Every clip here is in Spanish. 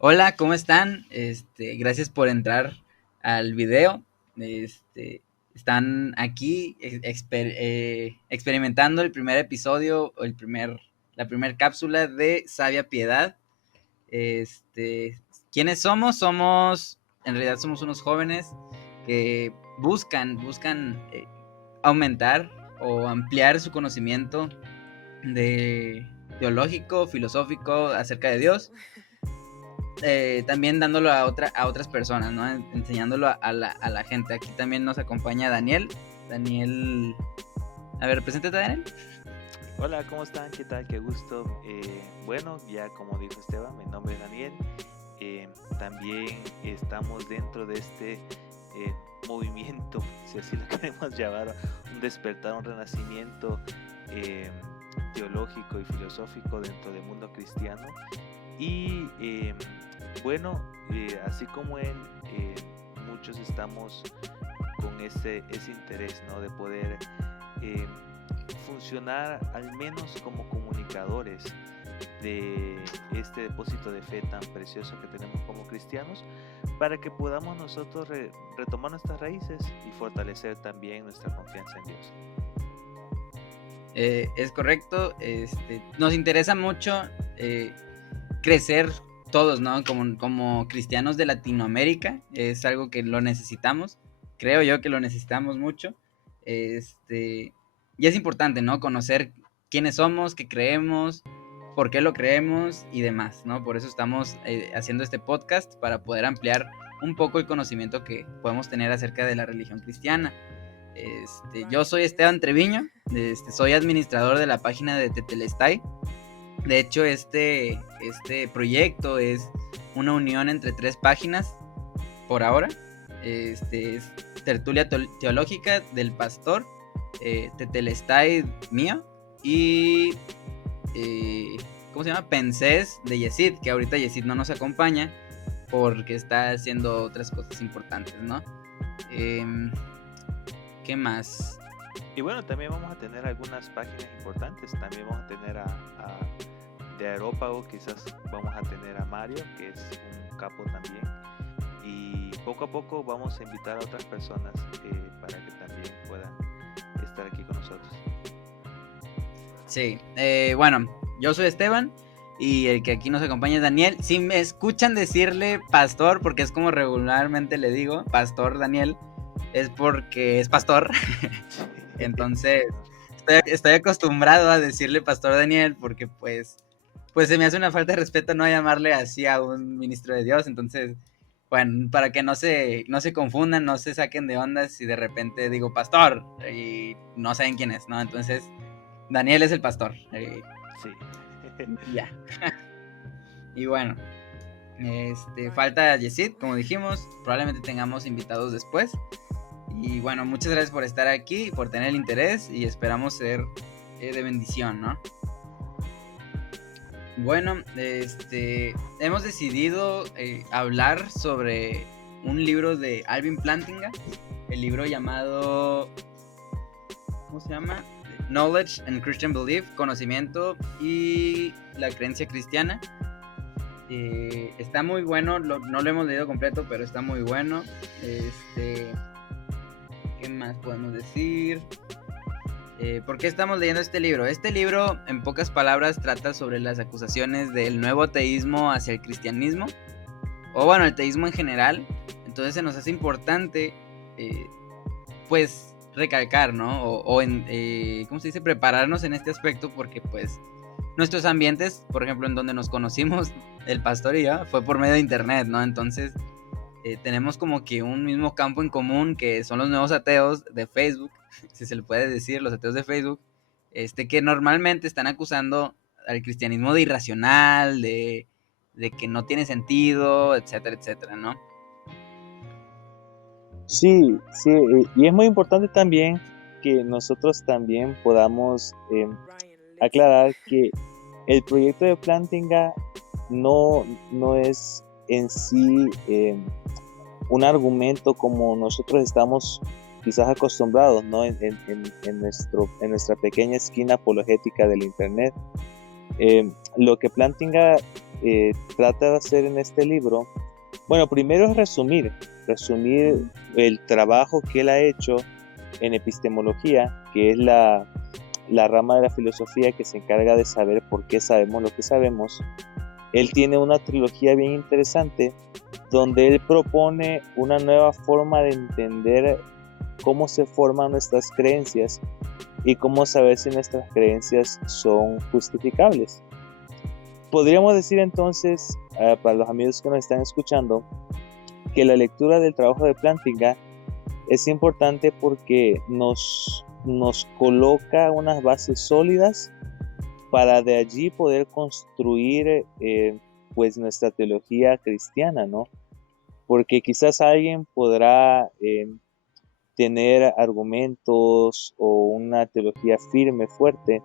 Hola, ¿cómo están? Gracias por entrar al video. Están aquí experimentando el primer episodio o la primer cápsula de Sabia Piedad. ¿Quiénes somos? En realidad somos unos jóvenes que buscan aumentar o ampliar su conocimiento de teológico, filosófico acerca de Dios. También dándolo a otras personas, ¿no? Enseñándolo a la gente. Aquí también nos acompaña Daniel. Daniel, a ver, preséntate, Daniel. Hola, ¿cómo están? ¿Qué tal? Qué gusto. Bueno, ya como dijo Esteban, mi nombre es Daniel. También estamos dentro de este movimiento, si así lo queremos llamar, un despertar, un renacimiento teológico y filosófico dentro del mundo cristiano. Y bueno, así como él, muchos estamos con ese interés, ¿no? De poder funcionar al menos como comunicadores de este depósito de fe tan precioso que tenemos como cristianos, para que podamos nosotros retomar nuestras raíces y fortalecer también nuestra confianza en Dios. Es correcto. Nos interesa mucho crecer todos, ¿no? Como cristianos de Latinoamérica. Es algo que lo necesitamos. Creo yo que lo necesitamos mucho. Y es importante, ¿no? Conocer quiénes somos, qué creemos, por qué lo creemos y demás, ¿no? Por eso estamos haciendo este podcast, para poder ampliar un poco el conocimiento que podemos tener acerca de la religión cristiana. Yo soy Esteban Treviño, soy administrador de la página de Tetelestai. De hecho, este proyecto es una unión entre 3 páginas por ahora. Es Tertulia Teológica del Pastor, Tetelestai mío y ¿cómo se llama? Pensés de Yesid, que ahorita Yesid no nos acompaña porque está haciendo otras cosas importantes, ¿no? ¿Qué más? Y bueno, también vamos a tener algunas páginas importantes. También vamos a tener de Aerópago, quizás vamos a tener a Mario, que es un capo también. Y poco a poco vamos a invitar a otras personas para que también puedan estar aquí con nosotros. Sí, bueno, yo soy Esteban y el que aquí nos acompaña es Daniel. Si me escuchan decirle pastor, porque es como regularmente le digo, pastor Daniel, es porque es pastor. Entonces, estoy acostumbrado a decirle pastor Daniel porque pues se me hace una falta de respeto no llamarle así a un ministro de Dios. Entonces, bueno, para que no se confundan, no se saquen de ondas si de repente digo pastor y no saben quién es, ¿no? Entonces, Daniel es el pastor. Sí. Ya. Y bueno, falta Yesid, como dijimos. Probablemente tengamos invitados después. Y bueno, muchas gracias por estar aquí, por tener el interés, y esperamos ser de bendición, ¿no? Bueno, hemos decidido hablar sobre un libro de Alvin Plantinga, el libro llamado, ¿cómo se llama? Knowledge and Christian Belief, Conocimiento y la Creencia Cristiana. Está muy bueno, no lo hemos leído completo, pero está muy bueno. ¿Qué más podemos decir? ¿Por qué estamos leyendo este libro? Este libro, en pocas palabras, trata sobre las acusaciones del nuevo ateísmo hacia el cristianismo, o bueno, el teísmo en general. Entonces se nos hace importante, pues, recalcar, ¿no? ¿Cómo se dice? Prepararnos en este aspecto, porque, pues, nuestros ambientes, por ejemplo, en donde nos conocimos, el pastor y yo, fue por medio de internet, ¿no? Entonces, tenemos como que un mismo campo en común, que son los nuevos ateos de Facebook, si se le puede decir, los ateos de Facebook, que normalmente están acusando al cristianismo de irracional, de que no tiene sentido, etcétera, etcétera, ¿no? Sí, sí, y es muy importante también que nosotros también podamos aclarar que el proyecto de Plantinga no es en sí un argumento como nosotros estamos quizás acostumbrados, ¿no? En nuestra pequeña esquina apologética del Internet. Lo que Plantinga trata de hacer en este libro, bueno, primero es resumir el trabajo que él ha hecho en epistemología, que es la rama de la filosofía que se encarga de saber por qué sabemos lo que sabemos. Él tiene una trilogía bien interesante donde él propone una nueva forma de entender cómo se forman nuestras creencias y cómo saber si nuestras creencias son justificables. Podríamos decir entonces, para los amigos que nos están escuchando, que la lectura del trabajo de Plantinga es importante porque nos coloca unas bases sólidas para de allí poder construir pues nuestra teología cristiana, ¿no? Porque quizás alguien podrá tener argumentos o una teología firme, fuerte,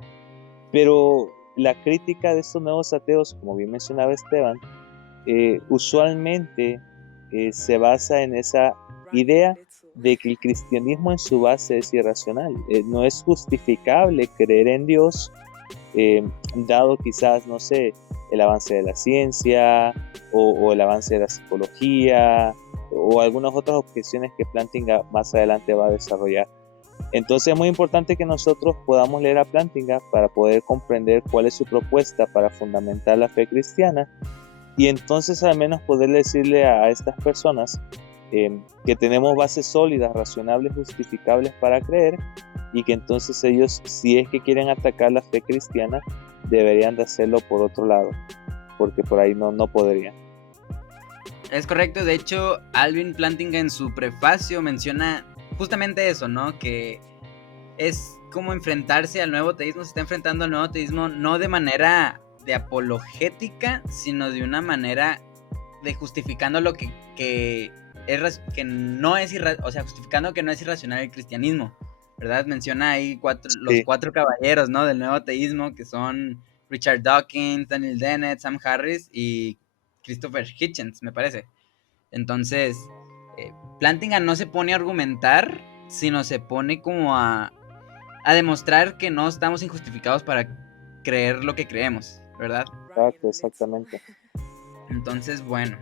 pero la crítica de estos nuevos ateos, como bien mencionaba Esteban, usualmente se basa en esa idea de que el cristianismo en su base es irracional. No es justificable creer en Dios, dado quizás, no sé, el avance de la ciencia o el avance de la psicología o algunas otras objeciones que Plantinga más adelante va a desarrollar. Entonces es muy importante que nosotros podamos leer a Plantinga para poder comprender cuál es su propuesta para fundamentar la fe cristiana y entonces al menos poder decirle a estas personas que tenemos bases sólidas, razonables, justificables para creer y que entonces ellos, si es que quieren atacar la fe cristiana, deberían de hacerlo por otro lado, porque por ahí no podrían. Es correcto, de hecho, Alvin Plantinga en su prefacio menciona justamente eso, ¿no? Que es como enfrentarse al nuevo teísmo, se está enfrentando al nuevo teísmo no de manera de apologética, sino de una manera de justificando lo que no es o sea, justificando que no es irracional el cristianismo, ¿verdad? Menciona ahí los 4 caballeros, ¿no? Del nuevo teísmo, que son Richard Dawkins, Daniel Dennett, Sam Harris y Christopher Hitchens, me parece. Entonces, Plantinga no se pone a argumentar, sino se pone como a demostrar que no estamos injustificados para creer lo que creemos, ¿verdad? Exacto, exactamente. Entonces, bueno,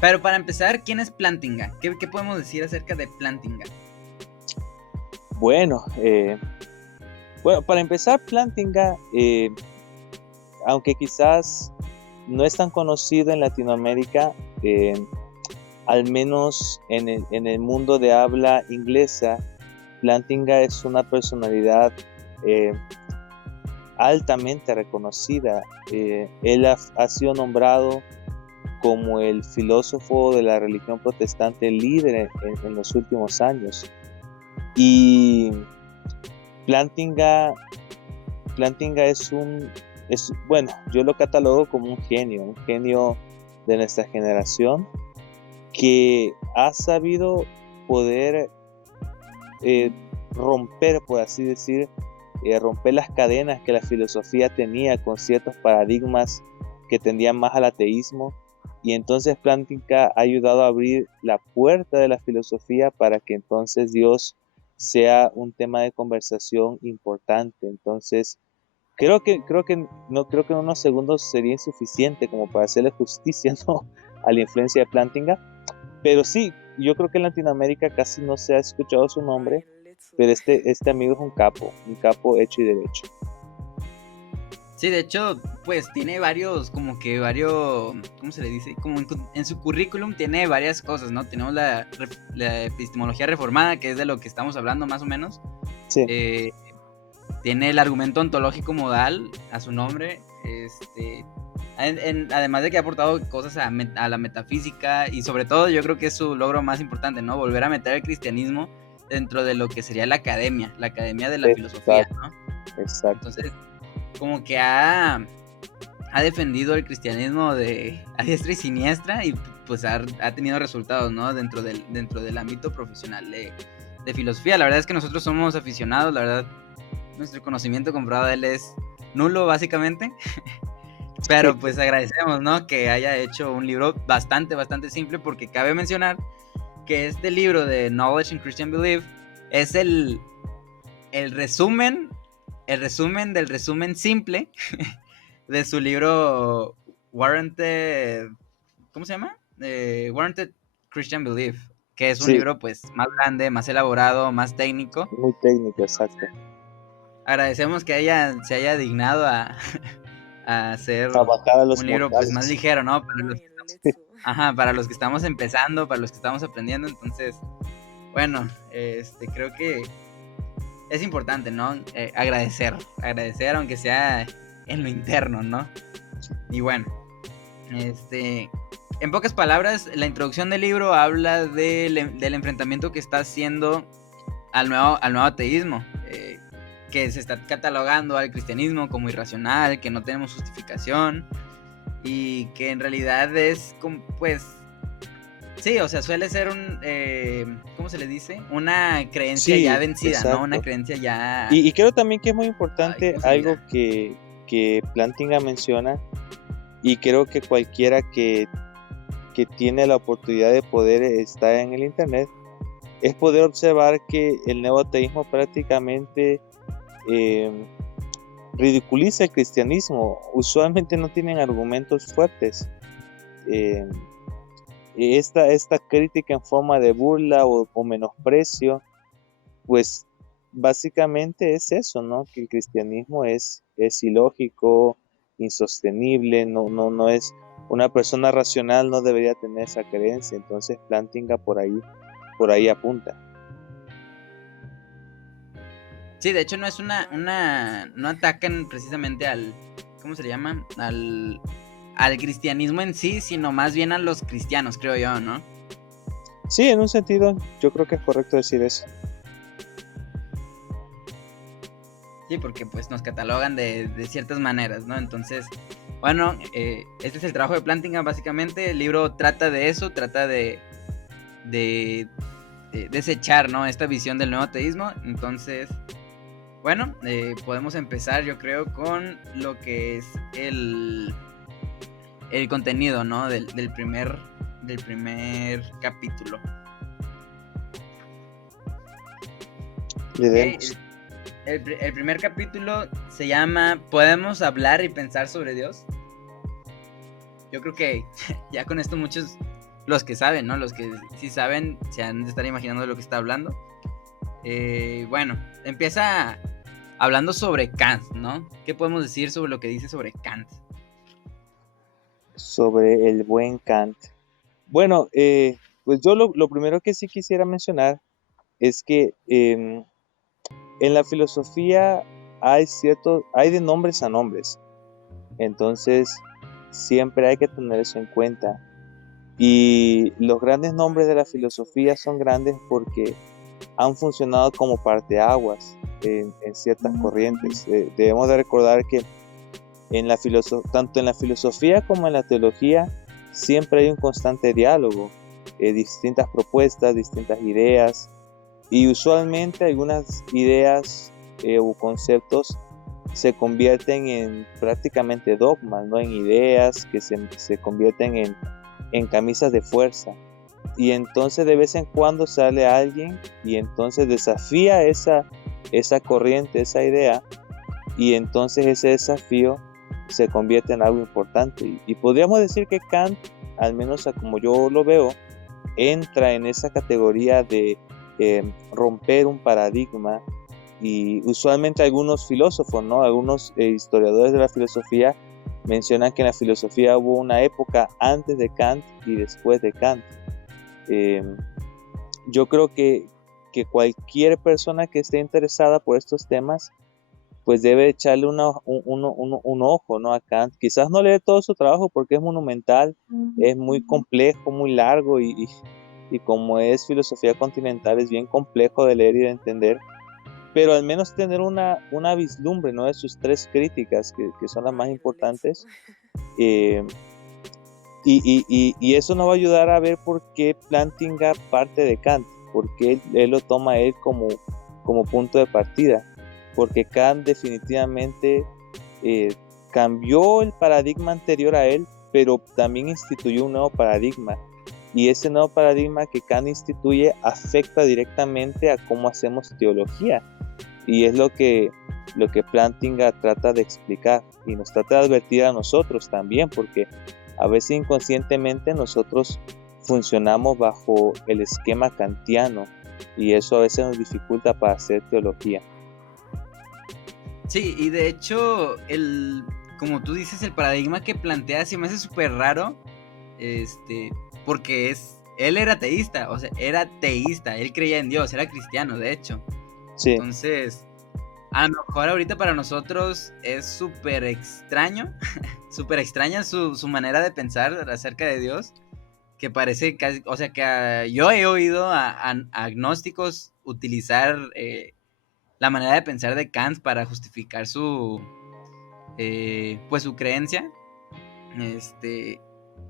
pero para empezar, ¿quién es Plantinga? ¿Qué podemos decir acerca de Plantinga? Bueno, para empezar, Plantinga, aunque quizás no es tan conocido en Latinoamérica, al menos en el mundo de habla inglesa, Plantinga es una personalidad altamente reconocida. Él ha sido nombrado como el filósofo de la religión protestante líder en los últimos años. Y Plantinga bueno, yo lo catalogo como un genio de nuestra generación que ha sabido poder romper, por así decir, romper las cadenas que la filosofía tenía con ciertos paradigmas que tendían más al ateísmo, y entonces Plantinga ha ayudado a abrir la puerta de la filosofía para que entonces Dios sea un tema de conversación importante. Entonces creo que en unos segundos sería insuficiente como para hacerle justicia, ¿no?, a la influencia de Plantinga, pero sí, yo creo que en Latinoamérica casi no se ha escuchado su nombre, pero este amigo es un capo hecho y derecho. Sí, de hecho, pues tiene ¿cómo se le dice? Como en su currículum tiene varias cosas, ¿no? Tenemos la epistemología reformada, que es de lo que estamos hablando más o menos. Sí. Tiene el argumento ontológico modal a su nombre, además de que ha aportado cosas a la metafísica, y sobre todo yo creo que es su logro más importante, ¿no? Volver a meter el cristianismo dentro de lo que sería la academia de la filosofía, ¿no? Exacto. Entonces, como que ha defendido el cristianismo a diestra y siniestra, y pues ha tenido resultados, ¿no? Dentro del ámbito profesional de filosofía. La verdad es que nosotros somos aficionados, la verdad, nuestro conocimiento comprobado de él es nulo, básicamente. Pero pues agradecemos, ¿no? Que haya hecho un libro bastante simple, porque cabe mencionar que este libro de Knowledge in Christian Belief es el resumen del resumen simple de su libro Warranted, ¿cómo se llama? Warranted Christian Belief, que es un Sí, libro pues más grande, más elaborado, más técnico. muy técnico, exacto. Agradecemos que se haya dignado a hacer Trabajar a los un libro pues más mortales. ligero, ¿no? Para los que estamos empezando, para los que estamos aprendiendo. Entonces, bueno, creo que es importante, ¿no? Agradecer, aunque sea en lo interno, ¿no? Y bueno, en pocas palabras, la introducción del libro habla del enfrentamiento que está haciendo al nuevo ateísmo, que se está catalogando al cristianismo como irracional, que no tenemos justificación, y que en realidad es, pues, sí, o sea, suele ser ¿cómo se le dice? Una creencia ya vencida, exacto, ¿no? Una creencia ya... Y creo también que es muy importante algo que Plantinga menciona, y creo que cualquiera que tiene la oportunidad de poder estar en el internet, es poder observar que el neoateísmo prácticamente ridiculiza el cristianismo. Usualmente no tienen argumentos fuertes. Esta crítica en forma de burla o menosprecio, pues básicamente es eso, ¿no? Que el cristianismo es ilógico, insostenible, no es una persona racional, no debería tener esa creencia. Entonces Plantinga por ahí apunta. Sí, de hecho no es no atacan precisamente al, ¿cómo se le llama? Al cristianismo en sí, sino más bien a los cristianos, creo yo, ¿no? Sí, en un sentido, yo creo que es correcto decir eso. Sí, porque pues nos catalogan de ciertas maneras, ¿no? Entonces, bueno, este es el trabajo de Plantinga, básicamente. El libro trata de eso, trata de desechar, ¿no? Esta visión del nuevo ateísmo. Entonces, bueno, podemos empezar, yo creo, con lo que es el contenido, ¿no? Del primer capítulo. Le demos. El primer capítulo se llama ¿Podemos hablar y pensar sobre Dios? Yo creo que ya con esto muchos, los que saben, ¿no? Los que sí saben, se han de estar imaginando de lo que está hablando. Bueno, empieza hablando sobre Kant, ¿no? ¿Qué podemos decir sobre lo que dice sobre Kant? Sobre el buen Kant. Bueno, pues yo lo primero que sí quisiera mencionar es que en la filosofía hay de nombres a nombres. Entonces, siempre hay que tener eso en cuenta. Y los grandes nombres de la filosofía son grandes porque han funcionado como parteaguas en ciertas corrientes. Debemos de recordar que tanto en la filosofía como en la teología siempre hay un constante diálogo, distintas propuestas, distintas ideas, y usualmente algunas ideas o conceptos se convierten en prácticamente dogmas, ¿no? En ideas que se convierten en camisas de fuerza. Y entonces de vez en cuando sale alguien y entonces desafía esa corriente, esa idea, y entonces ese desafío se convierte en algo importante. Y podríamos decir que Kant, al menos como yo lo veo, entra en esa categoría de romper un paradigma. Y usualmente algunos filósofos, ¿no? Algunos historiadores de la filosofía mencionan que en la filosofía hubo una época antes de Kant y después de Kant. Yo creo que cualquier persona que esté interesada por estos temas, pues debe echarle un ojo, ¿no? A Kant. Quizás no lee todo su trabajo porque es monumental, es muy complejo, muy largo, y como es filosofía continental es bien complejo de leer y de entender, pero al menos tener una vislumbre, ¿no? De sus tres críticas, que son las más importantes, Y eso nos va a ayudar a ver por qué Plantinga parte de Kant, porque él lo toma él como punto de partida, porque Kant definitivamente cambió el paradigma anterior a él, pero también instituyó un nuevo paradigma, y ese nuevo paradigma que Kant instituye afecta directamente a cómo hacemos teología, y es lo que Plantinga trata de explicar, y nos trata de advertir a nosotros también, porque a veces inconscientemente nosotros funcionamos bajo el esquema kantiano, y eso a veces nos dificulta para hacer teología. Sí, y de hecho, como tú dices, el paradigma que plantea se me hace súper raro, porque él era teísta, o sea, era teísta, él creía en Dios, era cristiano, de hecho. Sí. Entonces, a lo mejor ahorita para nosotros es súper extraño, súper extraña su manera de pensar acerca de Dios, que parece casi, o sea, que yo he oído a agnósticos utilizar la manera de pensar de Kant para justificar pues su creencia,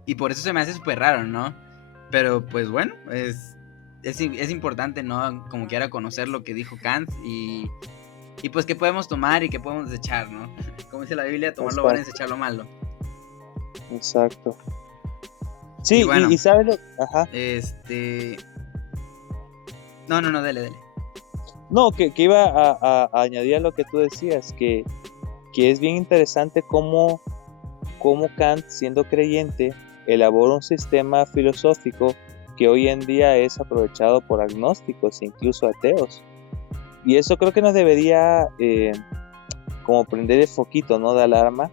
y por eso se me hace súper raro, ¿no? Pero pues bueno, es importante, ¿no? Como quiera conocer lo que dijo Kant y pues qué podemos tomar y qué podemos desechar, ¿no? Como dice la Biblia, tomar lo bueno y desechar lo malo. Exacto. Sí, y bueno, y ¿sabes lo? Ajá. No, dele. No, que iba a añadir a lo que tú decías, que es bien interesante cómo Kant, siendo creyente, elabora un sistema filosófico que hoy en día es aprovechado por agnósticos e incluso ateos. Y eso creo que nos debería como prender el foquito, ¿no?, de alarma,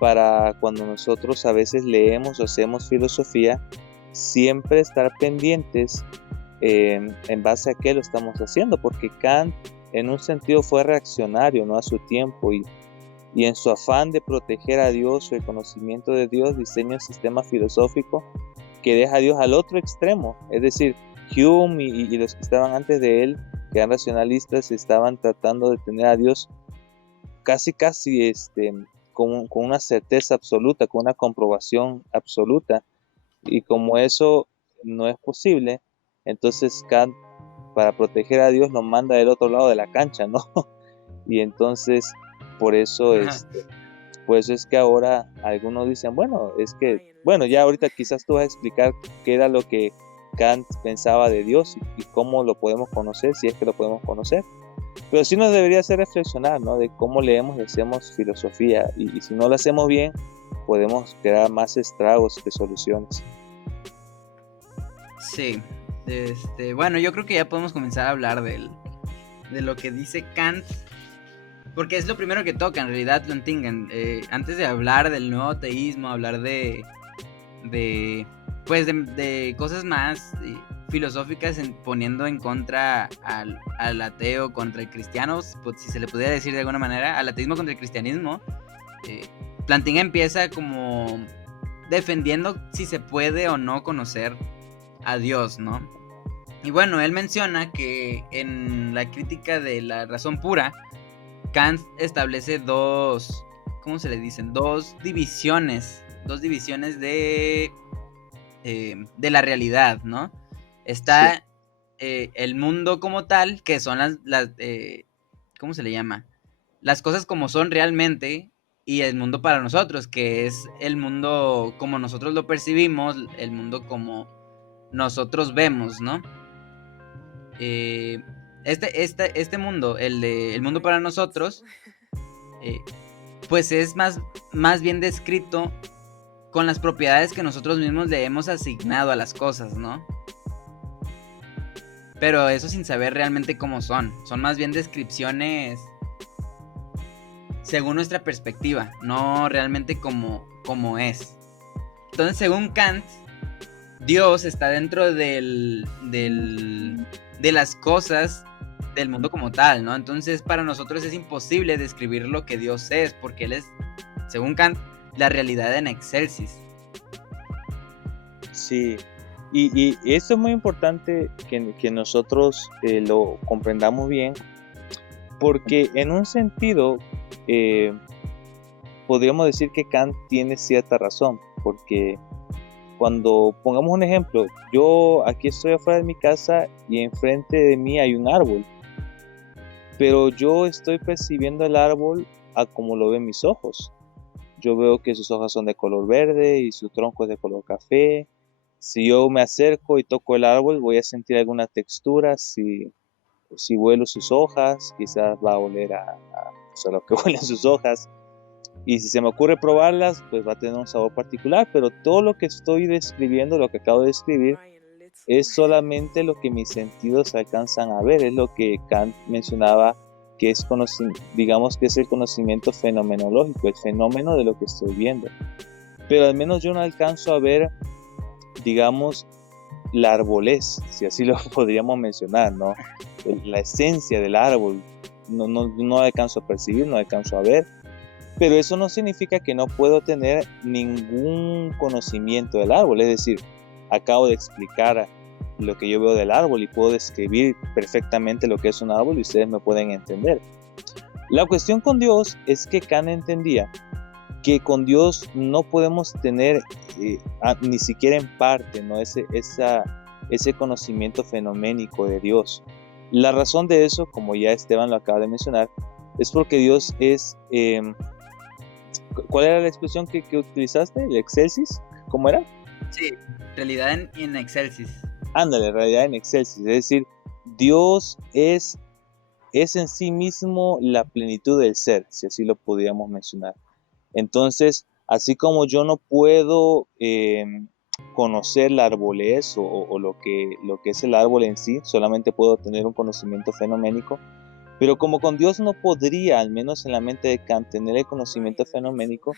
para cuando nosotros a veces leemos o hacemos filosofía, siempre estar pendientes en base a qué lo estamos haciendo, porque Kant en un sentido fue reaccionario, ¿no?, a su tiempo, y en su afán de proteger a Dios o el conocimiento de Dios, diseña un sistema filosófico que deja a Dios al otro extremo. Es decir, Hume y los que estaban antes de él, que eran racionalistas, estaban tratando de tener a Dios casi con una certeza absoluta, con una comprobación absoluta, y como eso no es posible, entonces Kant, para proteger a Dios, nos manda del otro lado de la cancha, ¿no? Y entonces por eso es que ahora algunos dicen, bueno, ya ahorita quizás tú vas a explicar qué era lo que Kant pensaba de Dios y cómo lo podemos conocer, si es que lo podemos conocer. Pero sí nos debería hacer reflexionar, ¿no?, de cómo leemos y hacemos filosofía, y si no lo hacemos bien, podemos crear más estragos que soluciones. Sí, bueno, yo creo que ya podemos comenzar a hablar de lo que dice Kant, porque es lo primero que toca en realidad, Plantinga. Antes de hablar del nuevo teísmo, hablar de cosas más filosóficas, poniendo en contra al ateo contra el cristiano, pues, si se le pudiera decir de alguna manera, al ateísmo contra el cristianismo, Plantinga empieza como defendiendo si se puede o no conocer a Dios, ¿no? Y bueno, él menciona que en la crítica de la razón pura, Kant establece dos divisiones de la realidad, ¿no? Está el mundo como tal, que son las ¿cómo se le llama? Las cosas como son realmente, y el mundo para nosotros, que es el mundo como nosotros lo percibimos, el mundo como nosotros vemos, ¿no? Este mundo, el mundo para nosotros, pues es más bien descrito con las propiedades que nosotros mismos le hemos asignado a las cosas, ¿no? Pero eso sin saber realmente cómo son más bien descripciones según nuestra perspectiva, no realmente como es. Entonces, según Kant, Dios está dentro de las cosas del mundo como tal, ¿no? Entonces, para nosotros es imposible describir lo que Dios es, porque Él es, según Kant, la realidad en excelsis. Sí, y esto es muy importante que nosotros lo comprendamos bien, porque en un sentido podríamos decir que Kant tiene cierta razón, porque cuando pongamos un ejemplo, yo aquí estoy afuera de mi casa y enfrente de mí hay un árbol, pero yo estoy percibiendo el árbol a como lo ven mis ojos. Yo veo que sus hojas son de color verde y su tronco es de color café. Si yo me acerco y toco el árbol, voy a sentir alguna textura. Si huelo sus hojas, quizás va a oler a lo que huelen sus hojas. Y si se me ocurre probarlas, pues va a tener un sabor particular. Pero todo lo que estoy describiendo, lo que acabo de describir, es solamente lo que mis sentidos alcanzan a ver. Es lo que Kant mencionaba, que es digamos que es el conocimiento fenomenológico, el fenómeno de lo que estoy viendo. Pero al menos yo no alcanzo a ver, digamos, la arbolez, si así lo podríamos mencionar, ¿no? La esencia del árbol, no alcanzo a percibir, no alcanzo a ver, pero eso no significa que no puedo tener ningún conocimiento del árbol. Es decir, acabo de explicar lo que yo veo del árbol y puedo describir perfectamente lo que es un árbol y ustedes me pueden entender. La cuestión con Dios es que Kant entendía que con Dios no podemos tener ni siquiera en parte, ¿no? ese conocimiento fenoménico de Dios. La razón de eso, como ya Esteban lo acaba de mencionar, es porque Dios es... ¿Cuál era la expresión que utilizaste? ¿El excelsis? ¿Cómo era? Sí, realidad en excelsis. Ándale, realidad en excelsis. Es decir, Dios es en sí mismo la plenitud del ser, si así lo podríamos mencionar. Entonces, así como yo no puedo conocer la arbolez o lo que es el árbol en sí, solamente puedo tener un conocimiento fenoménico, pero como con Dios no podría, al menos en la mente de Kant, tener el conocimiento fenoménico,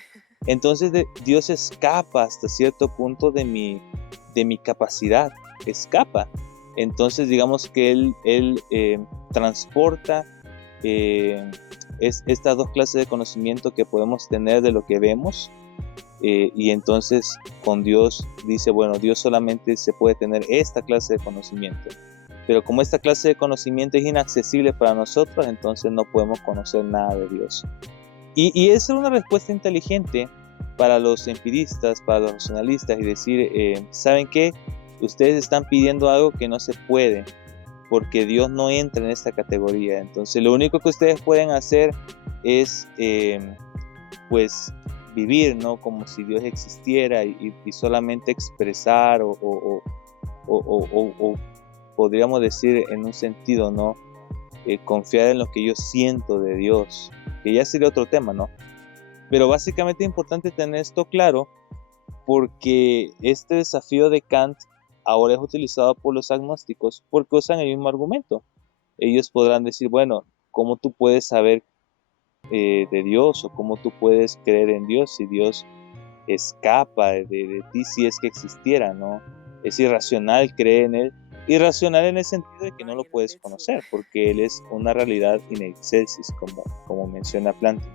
entonces Dios escapa hasta cierto punto de mi capacidad, escapa. Entonces digamos que Él transporta estas dos clases de conocimiento que podemos tener de lo que vemos, y entonces con Dios dice, bueno, Dios solamente se puede tener esta clase de conocimiento, pero como esta clase de conocimiento es inaccesible para nosotros, entonces no podemos conocer nada de Dios. Y esa es una respuesta inteligente para los empiristas, para los racionalistas, y decir, ¿saben qué? Ustedes están pidiendo algo que no se puede, porque Dios no entra en esta categoría. Entonces lo único que ustedes pueden hacer es pues vivir, ¿no? Como si Dios existiera y solamente expresar o podríamos decir en un sentido, ¿no? Confiar en lo que yo siento de Dios, que ya sería otro tema, ¿no? Pero básicamente es importante tener esto claro, porque este desafío de Kant ahora es utilizado por los agnósticos porque usan el mismo argumento. Ellos podrán decir, bueno, ¿cómo tú puedes saber de Dios, o cómo tú puedes creer en Dios si Dios escapa de ti, si es que existiera, ¿no? Es irracional creer en Él. Irracional en el sentido de que no lo puedes conocer, porque Él es una realidad in excelsis, como menciona Plantinga.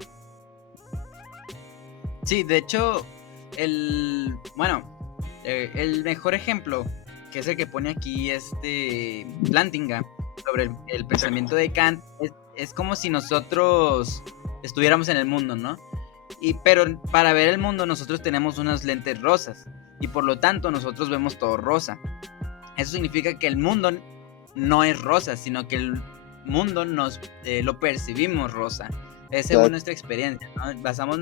Sí, de hecho, el mejor ejemplo, que es el que pone aquí Plantinga, sobre el pensamiento de Kant, es como si nosotros estuviéramos en el mundo, ¿no? Pero para ver el mundo nosotros tenemos unas lentes rosas, y por lo tanto nosotros vemos todo rosa. Eso significa que el mundo no es rosa, sino que el mundo lo percibimos rosa. Es según nuestra experiencia, ¿no? Basamos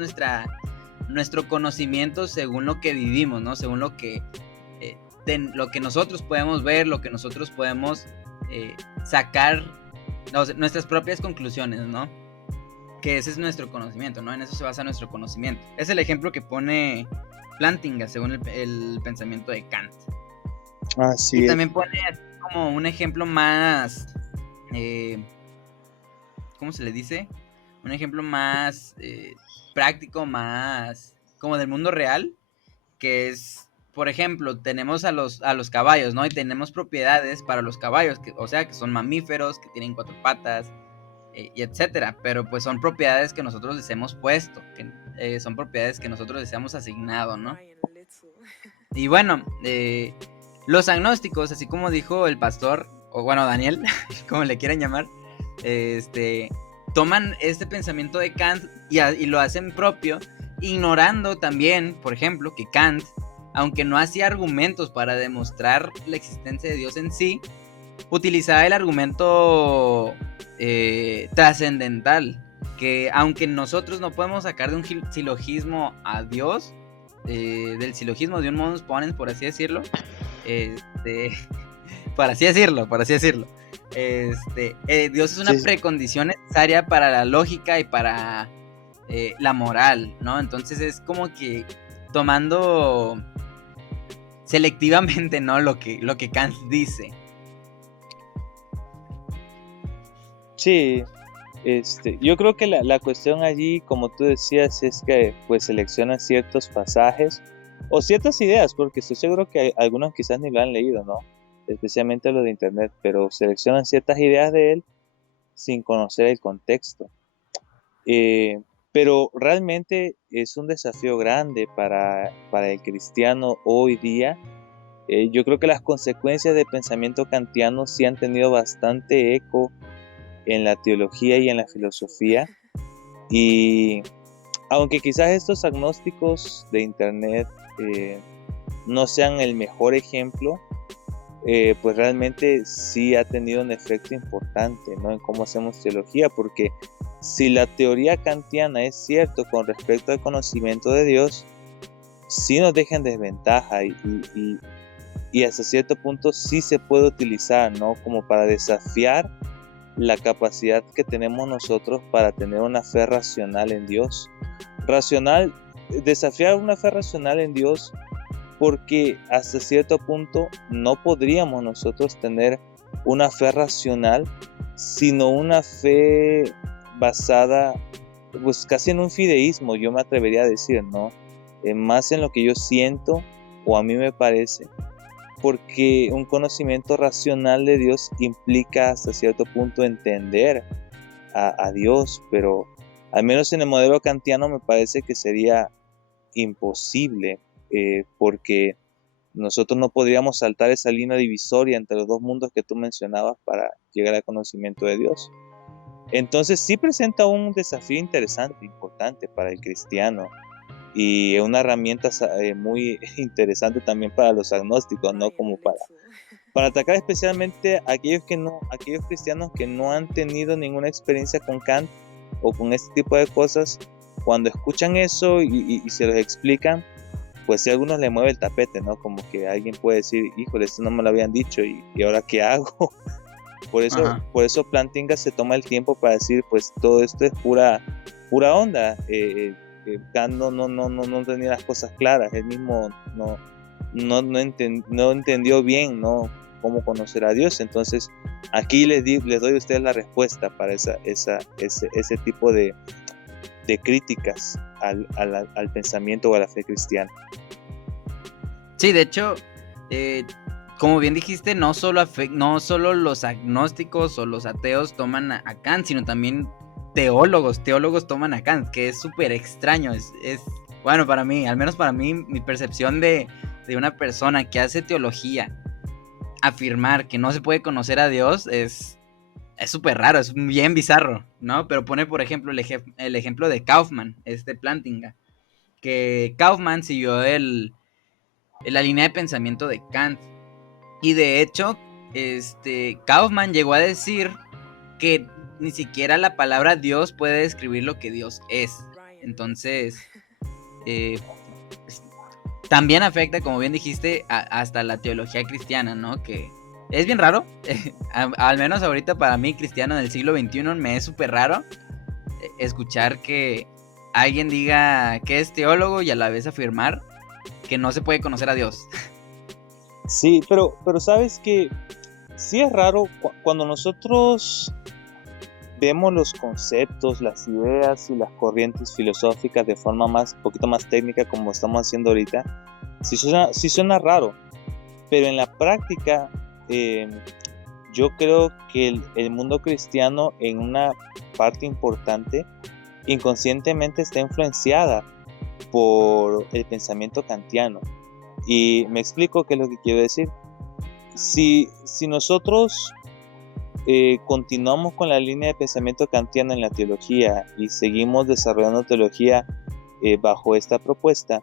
nuestro conocimiento según lo que vivimos, ¿no? Según lo que nosotros podemos ver, lo que nosotros podemos sacar, nuestras propias conclusiones, ¿no? Que ese es nuestro conocimiento, ¿no? En eso se basa nuestro conocimiento. Es el ejemplo que pone Plantinga según el pensamiento de Kant. Así y también pone como un ejemplo más, ¿cómo se le dice? Un ejemplo más práctico, más como del mundo real, que es, por ejemplo, tenemos a los caballos, ¿no? Y tenemos propiedades para los caballos, que son mamíferos, que tienen 4 patas, y etcétera, pero pues son propiedades que nosotros les hemos puesto, que son propiedades que nosotros les hemos asignado, ¿no? Y bueno, los agnósticos, así como dijo el pastor, o bueno, Daniel, como le quieran llamar, toman este pensamiento de Kant y lo hacen propio, ignorando también, por ejemplo, que Kant, aunque no hacía argumentos para demostrar la existencia de Dios en sí, utilizaba el argumento trascendental, que aunque nosotros no podemos sacar de un silogismo a Dios, del silogismo de un modus ponens, por así decirlo, por así decirlo, Dios es una precondición necesaria para la lógica y para la moral, ¿no? Entonces es como que tomando selectivamente, ¿no? Lo que Kant dice. Sí, yo creo que la cuestión allí, como tú decías, es que pues seleccionan ciertos pasajes o ciertas ideas, porque estoy seguro que algunos quizás ni lo han leído, ¿no? Especialmente los de internet, pero seleccionan ciertas ideas de él sin conocer el contexto. Pero realmente es un desafío grande para el cristiano hoy día. Yo creo que las consecuencias del pensamiento kantiano sí han tenido bastante eco en la teología y en la filosofía, y aunque quizás estos agnósticos de internet no sean el mejor ejemplo, pues realmente sí ha tenido un efecto importante, ¿no? En cómo hacemos teología, porque si la teoría kantiana es cierto con respecto al conocimiento de Dios, sí nos deja en desventaja y hasta cierto punto sí se puede utilizar, ¿no? Como para desafiar la capacidad que tenemos nosotros para tener una fe racional en Dios. Desafiar una fe racional en Dios, porque hasta cierto punto no podríamos nosotros tener una fe racional, sino una fe basada pues casi en un fideísmo, yo me atrevería a decir, ¿no? Más en lo que yo siento o a mí me parece, porque un conocimiento racional de Dios implica hasta cierto punto entender a Dios, pero al menos en el modelo kantiano me parece que sería imposible, porque nosotros no podríamos saltar esa línea divisoria entre los dos mundos que tú mencionabas para llegar al conocimiento de Dios. Entonces sí presenta un desafío interesante, importante para el cristiano, y una herramienta muy interesante también para los agnósticos, ¿no? Como para atacar especialmente a aquellos cristianos que no han tenido ninguna experiencia con Kant o con este tipo de cosas. Cuando escuchan eso y se los explican, pues si a algunos les mueve el tapete, ¿no? Como que alguien puede decir, híjole, esto no me lo habían dicho y ahora ¿qué hago? Por eso Plantinga se toma el tiempo para decir, pues todo esto es pura onda. Kant no tenía las cosas claras, él mismo no entendió bien, ¿no? Cómo conocer a Dios. Entonces aquí les doy a ustedes la respuesta para ese tipo de críticas al pensamiento o a la fe cristiana. Sí, de hecho, como bien dijiste, no solo los agnósticos o los ateos toman a Kant, sino también teólogos toman a Kant, que es súper extraño. Es bueno, para mí, al menos para mí, mi percepción de una persona que hace teología, afirmar que no se puede conocer a Dios es súper raro, es bien bizarro, ¿no? Pero pone, por ejemplo, el ejemplo de Kaufmann, Plantinga, que Kaufmann siguió la línea de pensamiento de Kant, y de hecho, Kaufmann llegó a decir que ni siquiera la palabra Dios puede describir lo que Dios es. Entonces, también afecta, como bien dijiste, hasta la teología cristiana, ¿no? Que es bien raro, al menos ahorita para mí, cristiano del siglo XXI, me es súper raro escuchar que alguien diga que es teólogo y a la vez afirmar que no se puede conocer a Dios. Sí, pero sabes que sí es raro cuando nosotros vemos los conceptos, las ideas y las corrientes filosóficas de forma un poquito más técnica, como estamos haciendo ahorita. Sí suena raro, pero en la práctica yo creo que el mundo cristiano, en una parte importante, inconscientemente está influenciada por el pensamiento kantiano. Y me explico qué es lo que quiero decir. Si nosotros continuamos con la línea de pensamiento kantiano en la teología y seguimos desarrollando teología bajo esta propuesta,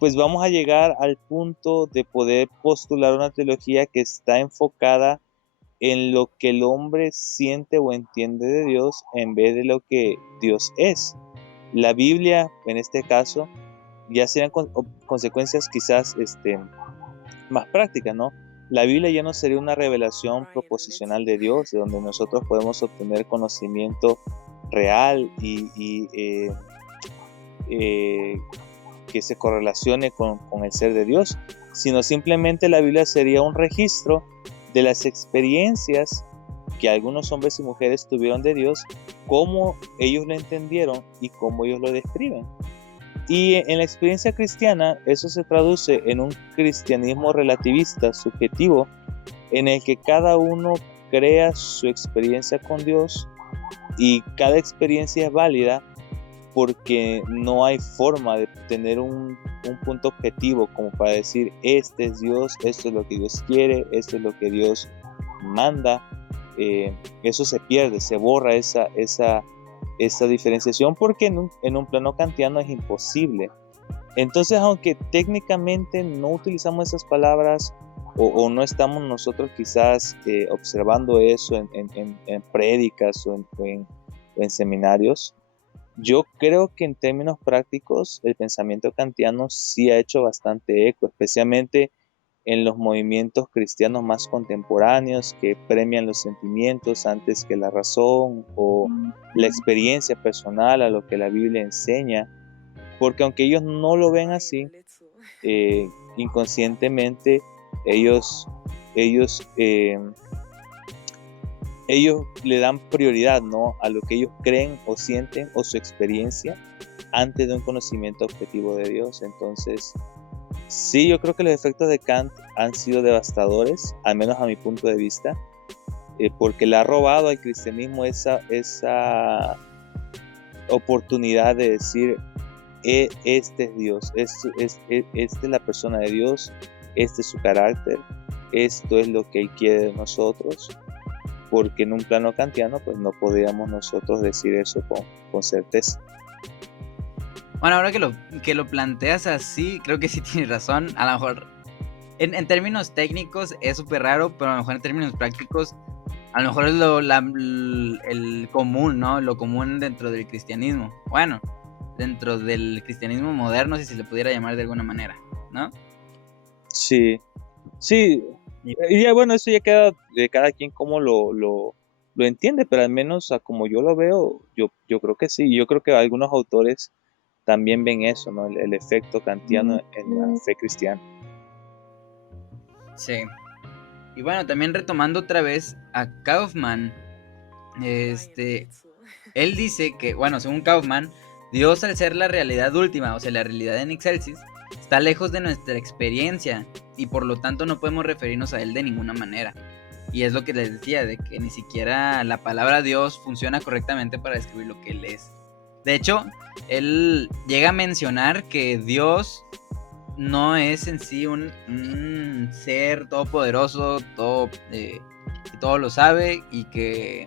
pues vamos a llegar al punto de poder postular una teología que está enfocada en lo que el hombre siente o entiende de Dios en vez de lo que Dios es. La Biblia, en este caso, ya serían consecuencias quizás más prácticas, ¿no? La Biblia ya no sería una revelación proposicional de Dios, de donde nosotros podemos obtener conocimiento real y que se correlacione con el ser de Dios, sino simplemente la Biblia sería un registro de las experiencias que algunos hombres y mujeres tuvieron de Dios, cómo ellos lo entendieron y cómo ellos lo describen. Y en la experiencia cristiana, eso se traduce en un cristianismo relativista, subjetivo, en el que cada uno crea su experiencia con Dios y cada experiencia es válida porque no hay forma de tener un punto objetivo como para decir, este es Dios, esto es lo que Dios quiere, esto es lo que Dios manda. Eso se pierde, se borra esa diferenciación porque en un plano kantiano es imposible. Entonces, aunque técnicamente no utilizamos esas palabras o no estamos nosotros quizás observando eso en prédicas o en seminarios, yo creo que en términos prácticos el pensamiento kantiano sí ha hecho bastante eco, especialmente en los movimientos cristianos más contemporáneos que premian los sentimientos antes que la razón o la experiencia personal a lo que la Biblia enseña, porque aunque ellos no lo ven así, inconscientemente ellos le dan prioridad, ¿no?, a lo que ellos creen o sienten o su experiencia antes de un conocimiento objetivo de Dios. Entonces, sí, yo creo que los efectos de Kant han sido devastadores, al menos a mi punto de vista, porque le ha robado al cristianismo esa oportunidad de decir, este es Dios, esta es la persona de Dios, este es su carácter, esto es lo que Él quiere de nosotros, porque en un plano kantiano pues no podíamos nosotros decir eso con certeza. Bueno, ahora que lo planteas así, creo que sí tienes razón. A lo mejor en términos técnicos es súper raro, pero a lo mejor en términos prácticos, a lo mejor es el común, ¿no? Lo común dentro del cristianismo. Bueno, dentro del cristianismo moderno, si se le pudiera llamar de alguna manera, ¿no? Sí. Y ya, bueno, eso ya queda de cada quien cómo lo entiende, pero al menos como yo lo veo, yo creo que sí. Yo creo que algunos autores también ven eso, ¿no? El efecto kantiano en la fe cristiana. Sí. Y bueno, también retomando otra vez a Kaufman, él dice que, bueno, según Kaufman, Dios, al ser la realidad última, o sea, la realidad en excelsis, está lejos de nuestra experiencia y por lo tanto no podemos referirnos a Él de ninguna manera. Y es lo que les decía, de que ni siquiera la palabra Dios funciona correctamente para describir lo que Él es. De hecho, él llega a mencionar que Dios no es en sí un ser todopoderoso, que todo lo sabe y que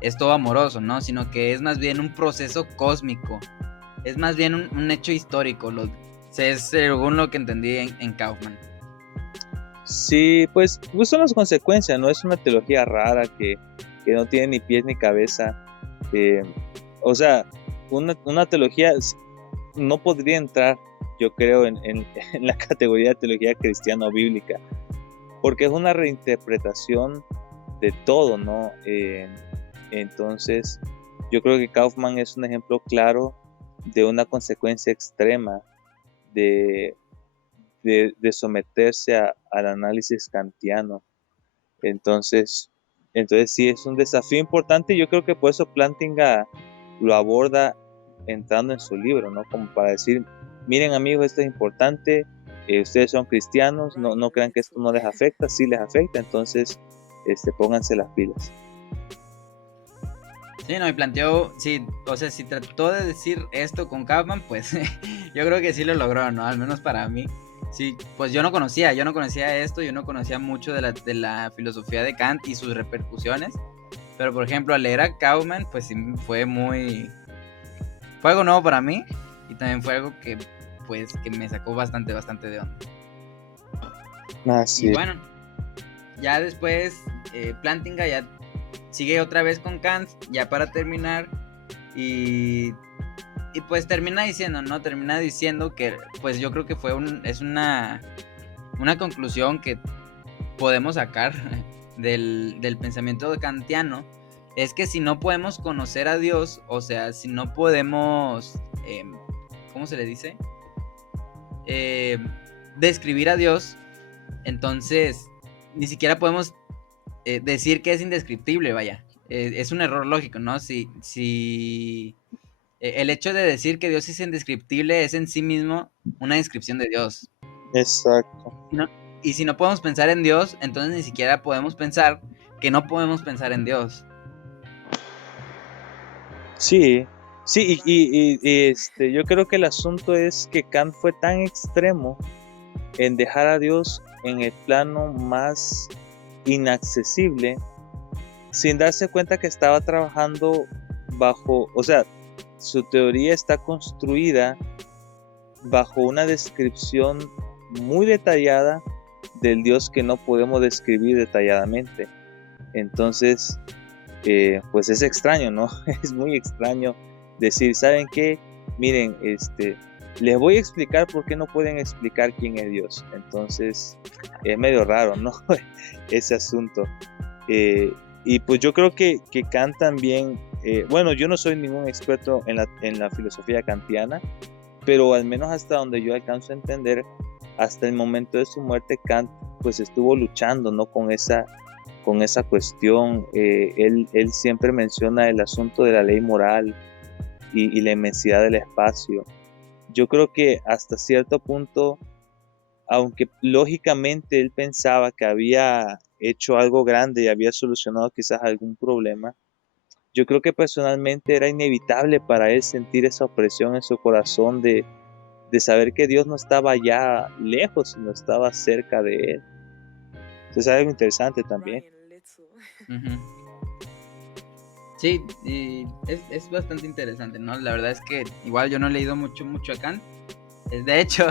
es todo amoroso, ¿no? Sino que es más bien un proceso cósmico, es más bien un hecho histórico, es según lo que entendí en Kaufman. Sí, pues son las consecuencias, ¿no? Es una teología rara que no tiene ni pies ni cabeza. O sea, una teología no podría entrar, yo creo, en la categoría de teología cristiana o bíblica, porque es una reinterpretación de todo, ¿no? Entonces, yo creo que Kaufman es un ejemplo claro de una consecuencia extrema de someterse al análisis kantiano. Entonces sí es un desafío importante. Yo creo que por eso Plantinga lo aborda entrando en su libro, ¿no? Como para decir, miren amigos, esto es importante, ustedes son cristianos, no crean que esto no les afecta, sí les afecta, entonces pónganse las pilas. Sí, no, y planteó, sí, o sea, si trató de decir esto con Kaufman, pues yo creo que sí lo logró, ¿no? Al menos para mí. Sí, pues yo no conocía esto, yo no conocía mucho de la filosofía de Kant y sus repercusiones, pero por ejemplo al leer a Kaufman, pues sí fue algo nuevo para mí y también fue algo que pues que me sacó bastante de onda. Sí. Y bueno, ya después Plantinga ya sigue otra vez con Kant, ya para terminar, y pues termina diciendo que pues yo creo que es una conclusión que podemos sacar del pensamiento kantiano, es que si no podemos conocer a Dios, o sea, si no podemos, ¿cómo se le dice? Describir a Dios, entonces ni siquiera podemos decir que es indescriptible, vaya. Es un error lógico, ¿no? Si el hecho de decir que Dios es indescriptible es en sí mismo una descripción de Dios. Exacto. Y si no podemos pensar en Dios, entonces ni siquiera podemos pensar que no podemos pensar en Dios. Sí, sí, yo creo que el asunto es que Kant fue tan extremo en dejar a Dios en el plano más inaccesible, sin darse cuenta que estaba trabajando bajo, o sea, su teoría está construida bajo una descripción muy detallada del Dios que no podemos describir detalladamente. Entonces, pues es extraño, ¿no? Es muy extraño decir, ¿saben qué? Miren, les voy a explicar por qué no pueden explicar quién es Dios. Entonces, es medio raro, ¿no? Ese asunto. Y pues yo creo que Kant también, bueno, yo no soy ningún experto en la filosofía kantiana, pero al menos hasta donde yo alcanzo a entender, hasta el momento de su muerte, Kant pues estuvo luchando, ¿no? con esa cuestión. Él siempre menciona el asunto de la ley moral y la inmensidad del espacio. Yo creo que hasta cierto punto, aunque lógicamente él pensaba que había hecho algo grande y había solucionado quizás algún problema, yo creo que personalmente era inevitable para él sentir esa opresión en su corazón de saber que Dios no estaba ya lejos, sino estaba cerca de él. Entonces es algo interesante también. Uh-huh. Sí, y es bastante interesante, ¿no? La verdad es que igual yo no he leído mucho a Kant. De hecho,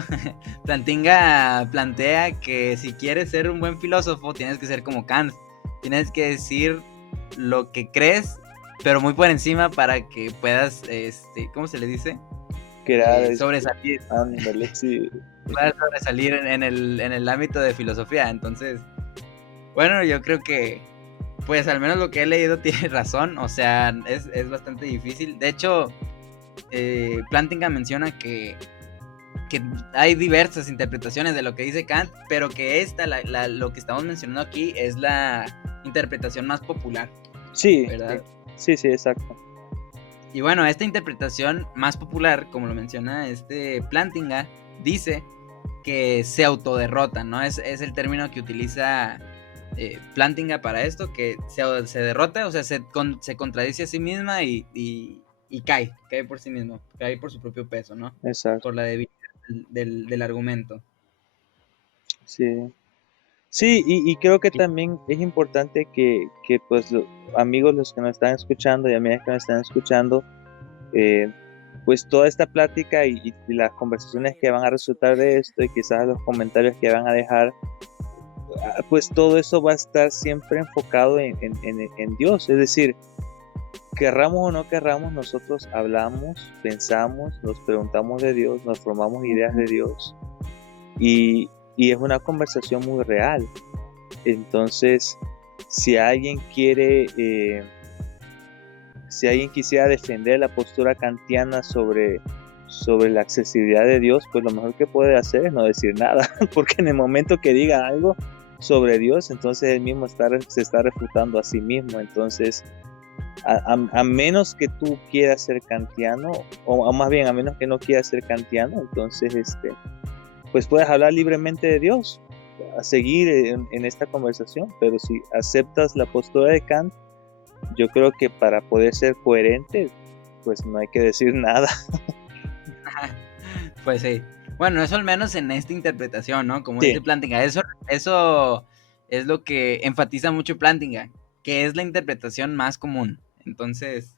Plantinga plantea que si quieres ser un buen filósofo tienes que ser como Kant. Tienes que decir lo que crees, pero muy por encima para que puedas, ¿cómo se le dice? Sobresalir. Sí. Puedas sobresalir en el ámbito de filosofía. Entonces, bueno, yo creo que pues al menos lo que he leído tiene razón. O sea, es bastante difícil. De hecho, Plantinga menciona que hay diversas interpretaciones de lo que dice Kant, pero que lo que estamos mencionando aquí es la interpretación más popular. Sí, ¿verdad? Sí, exacto. Y bueno, esta interpretación más popular, como lo menciona Plantinga, dice que se autoderrota, ¿no? Es el término que utiliza Plantinga para esto, que se derrota, o sea, se contradice a sí misma y cae por sí mismo, cae por su propio peso, ¿no? Exacto. Por la debilidad del argumento. Sí. Sí, y creo que también es importante que pues amigos los que nos están escuchando y amigas que nos están escuchando, pues toda esta plática y las conversaciones que van a resultar de esto y quizás los comentarios que van a dejar, pues todo eso va a estar siempre enfocado en Dios. Es decir, querramos o no querramos, nosotros hablamos, pensamos, nos preguntamos de Dios, nos formamos ideas de Dios y es una conversación muy real. Entonces, si alguien quisiera defender la postura kantiana sobre la accesibilidad de Dios, pues lo mejor que puede hacer es no decir nada, porque en el momento que diga algo sobre Dios, entonces él mismo se está refutando a sí mismo. Entonces, a menos que tú quieras ser kantiano, o más bien a menos que no quieras ser kantiano, entonces pues puedes hablar libremente de Dios, a seguir en esta conversación. Pero si aceptas la postura de Kant, yo creo que para poder ser coherente, pues no hay que decir nada. Pues sí. Bueno, eso al menos en esta interpretación, ¿no? Como Sí. dice Plantinga, eso es lo que enfatiza mucho Plantinga, que es la interpretación más común. Entonces,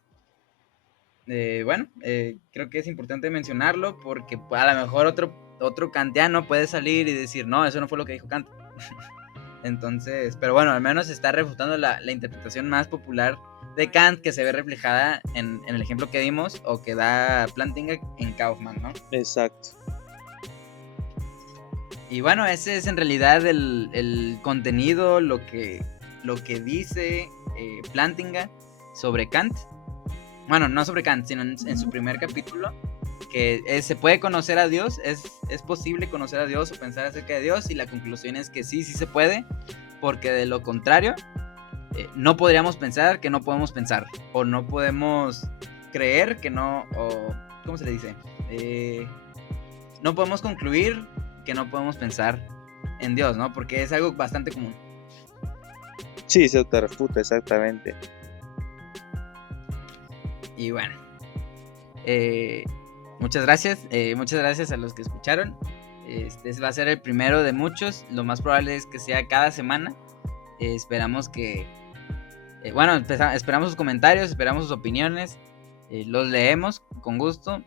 Bueno, creo que es importante mencionarlo porque a lo mejor otro kantiano puede salir y decir, no, eso no fue lo que dijo Kant. Entonces, pero bueno, al menos está refutando la interpretación más popular de Kant, que se ve reflejada en el ejemplo que dimos o que da Plantinga en Kaufmann, ¿no? Exacto. Y bueno, ese es en realidad el contenido, lo que dice Plantinga sobre Kant. Bueno, no sobre Kant, sino en su primer capítulo, que se puede conocer a Dios, es posible conocer a Dios o pensar acerca de Dios, y la conclusión es que sí se puede, porque de lo contrario, no podríamos pensar que no podemos pensar, o no podemos creer que no, o ¿cómo se le dice? No podemos concluir que no podemos pensar en Dios, ¿no? Porque es algo bastante común. Sí, se te refuta, exactamente. Y bueno, muchas gracias a los que escucharon. Este va a ser el primero de muchos, lo más probable es que sea cada semana. Esperamos que, esperamos sus comentarios, esperamos sus opiniones, los leemos con gusto,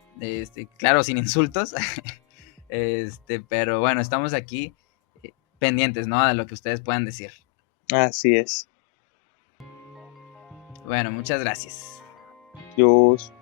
claro, sin insultos, pero bueno, estamos aquí pendientes, ¿no? De lo que ustedes puedan decir. Así es. Bueno, muchas gracias. Dios.